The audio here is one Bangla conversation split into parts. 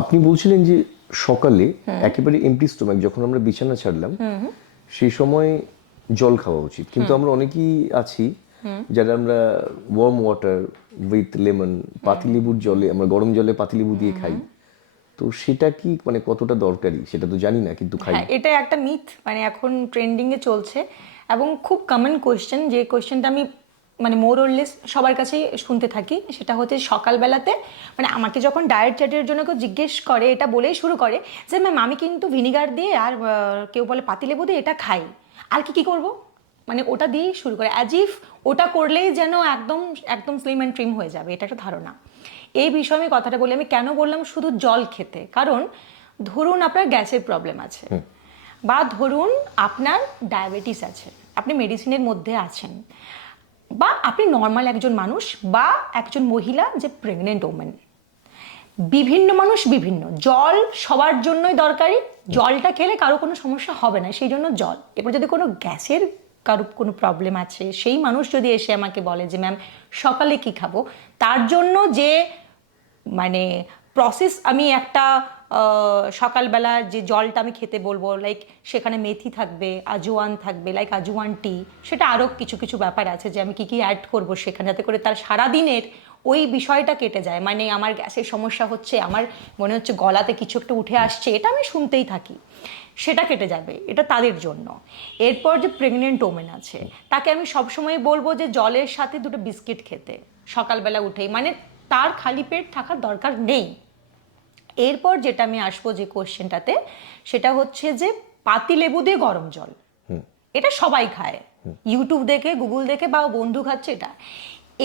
আপনি বলছিলেন যে সকালে একেবারে এমটি স্টোমাক যখন আমরা বিছানা ছাড়লাম সেই সময় জল খাওয়া উচিত, কিন্তু আমরা অনেকেই আছি যারা আমরা ওয়ার্ম ওয়াটার উইথ লেমন, পাতিলেবুর জলে, আমরা গরম জলে পাতিলেবু দিয়ে খাই। তো সেটা কি মানে কতটা দরকারি সেটা তো জানি না, কিন্তু খাই। হ্যাঁ, এটা একটা মিথ, মানে এখন ট্রেন্ডিংয়ে চলছে এবং খুব কমন কোয়েশ্চেন, যে কোয়েশ্চেনটা আমি মানে মোর ওর লেস সবার কাছেই শুনতে থাকি, সেটা হচ্ছে সকালবেলাতে মানে আমাকে যখন ডায়েট চার্টের জন্য কেউ জিজ্ঞেস করে, এটা বলেই শুরু করে যে ম্যাম আমি কিন্তু ভিনিগার দিয়ে আর কেউ বলে পাতিলেবু দিয়ে এটা খাই, আর কি করব, মানে ওটা দিয়েই শুরু করে, অ্যাজ ইফ ওটা করলেই যেন একদম একদম স্লিম অ্যান্ড ট্রিম হয়ে যাবে, এটা একটা ধারণা। এই বিষয়ে আমি কথাটা বলি, আমি কেন বললাম শুধু জল খেতে, কারণ ধরুন আপনার গ্যাসের প্রবলেম আছে, বা ধরুন আপনার ডায়াবেটিস আছে, আপনি মেডিসিনের মধ্যে আছেন, বা আপনি নর্মাল একজন মানুষ, বা একজন মহিলা যে প্রেগনেন্ট ওমেন, বিভিন্ন মানুষ বিভিন্ন, জল সবার জন্যই দরকারি, জলটা খেলে কারো কোনো সমস্যা হবে না, সেই জন্য জল। এবার যদি কোনো গ্যাসের কারো কোনো প্রবলেম আছে, সেই মানুষ যদি এসে আমাকে বলে যে ম্যাম সকালে কি খাবো, তার জন্য যে মানে প্রসেস, আমি একটা সকালবেলা যে জলটা আমি খেতে বলবো, লাইক সেখানে মেথি থাকবে, আজওয়ান থাকবে, লাইক আজওয়ান টি, সেটা আরও কিছু কিছু ব্যাপার আছে যে আমি কী কী অ্যাড করবো সেখানে, যাতে করে তার সারাদিনের ওই বিষয়টা কেটে যায়। মানে আমার গ্যাসের সমস্যা হচ্ছে, আমার মনে হচ্ছে গলাতে কিছু একটা উঠে আসছে, এটা আমি শুনতেই থাকি, সেটা কেটে যাবে, এটা তাদের জন্য। এরপর যে প্রেগনেন্ট ওমেন আছে, তাকে আমি সবসময় বলবো যে জলের সাথে দুটো বিস্কিট খেতে সকালবেলা উঠেই, মানে তার খালি পেট থাকার দরকার নেই। এরপর যেটা আমি আসবো যে কোশ্চেনটাতে, সেটা হচ্ছে যে পাতিলেবু দিয়ে গরম জল, এটা সবাই খায়, ইউটিউব দেখে, গুগল দেখে, বা বন্ধু খাচ্ছে, এটা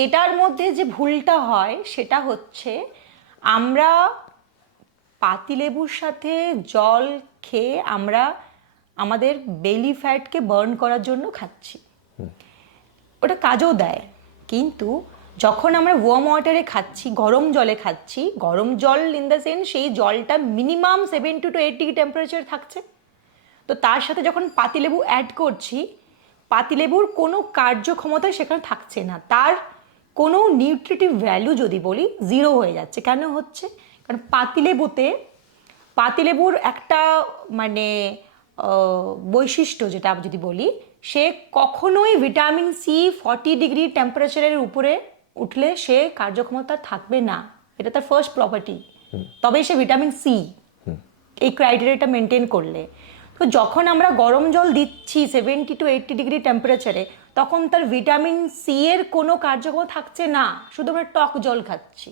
এটার মধ্যে যে ভুলটা হয় সেটা হচ্ছে আমরা পাতিলেবুর সাথে জল খেয়ে আমরা আমাদের বেলি ফ্যাটকে বার্ন করার জন্য খাচ্ছি, ওটা কাজও দেয়, কিন্তু যখন আমরা ওয়ার্ম ওয়াটারে খাচ্ছি, গরম জলে খাচ্ছি, গরম জল ইন দ্য সেন্স সেই জলটা মিনিমাম 70 to 80 টেম্পারেচার থাকছে, তো তার সাথে যখন পাতিলেবু অ্যাড করছি, পাতিলেবুর কোনো কার্যক্ষমতা সেখানে থাকছে না, তার কোনো নিউট্রিটিভ ভ্যালু যদি বলি জিরো হয়ে যাচ্ছে। কেন হচ্ছে? কারণ পাতিলেবুর একটা মানে বৈশিষ্ট্য যেটা যদি বলি, সে কখনোই ভিটামিন সি 40 ডিগ্রি টেম্পারেচারের উপরে উঠলে সে কার্যক্ষমতা থাকবে না, এটা তার ফার্স্ট প্রপার্টি, তবেই সে ভিটামিন সি এই ক্রাইটেরিয়াটা মেনটেন করলে। তো যখন আমরা গরম জল দিচ্ছি 70 to 80 ডিগ্রি টেম্পারেচারে, তখন তার ভিটামিন সি এর কোনো কার্যক্ষমতা থাকছে না, শুধু আমরা টক জল খাচ্ছি,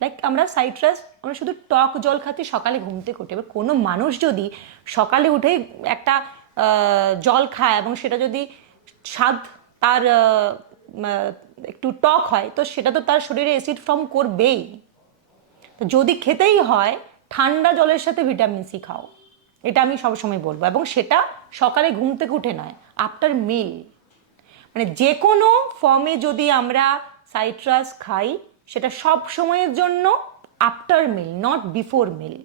লাইক আমরা সাইট্রাস, আমরা শুধু টক জল খাচ্ছি সকালে ঘুম থেকে উঠে। এবার কোনো মানুষ যদি সকালে উঠে একটা জল খায় এবং সেটা যদি স্বাদ তার একটু টক হয়, তো সেটা তো তার শরীরে অ্যাসিড ফর্ম করবেই। তো যদি খেতেই হয়, ঠান্ডা জলের সাথে ভিটামিন সি খাও, এটা আমি সবসময় বলবো, এবং সেটা সকালে ঘুম থেকে উঠে নয়, আফটার মিল। মানে যে কোনো ফর্মে যদি আমরা সাইট্রাস খাই, সেটা সব সময়ের জন্য আফটার মিল, নট বিফোর মিল,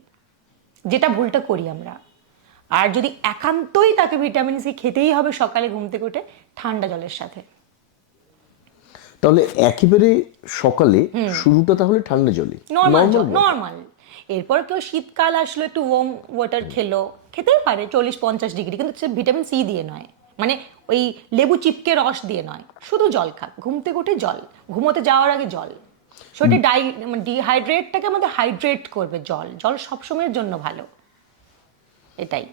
যেটা ভুলটা করি আমরা। আর যদি একান্তই তাকে ভিটামিন সি খেতেই হবে সকালে ঘুম থেকে উঠে, ঠান্ডা জলের সাথে। তাহলে একেবারে সকালে শুরুটা তাহলে ঠান্ডা জলে, নর্মাল জল, নর্মাল। নর্মাল। এরপর কেউ শীতকাল আসলো একটু ওয়ার্ম ওয়াটার খেলো, খেতেই পারে 40-50 ডিগ্রি, কিন্তু সে ভিটামিন সি দিয়ে নয়, মানে ওই লেবু চিপকে রস দিয়ে নয়, শুধু জল খাক, ঘুম থেকে উঠে জল, ঘুমোতে যাওয়ার আগে জল, সেটা ডিহাইড্রেটটাকে আমাদের হাইড্রেট করবে, জল জল সবসময়ের জন্য ভালো, এটাই।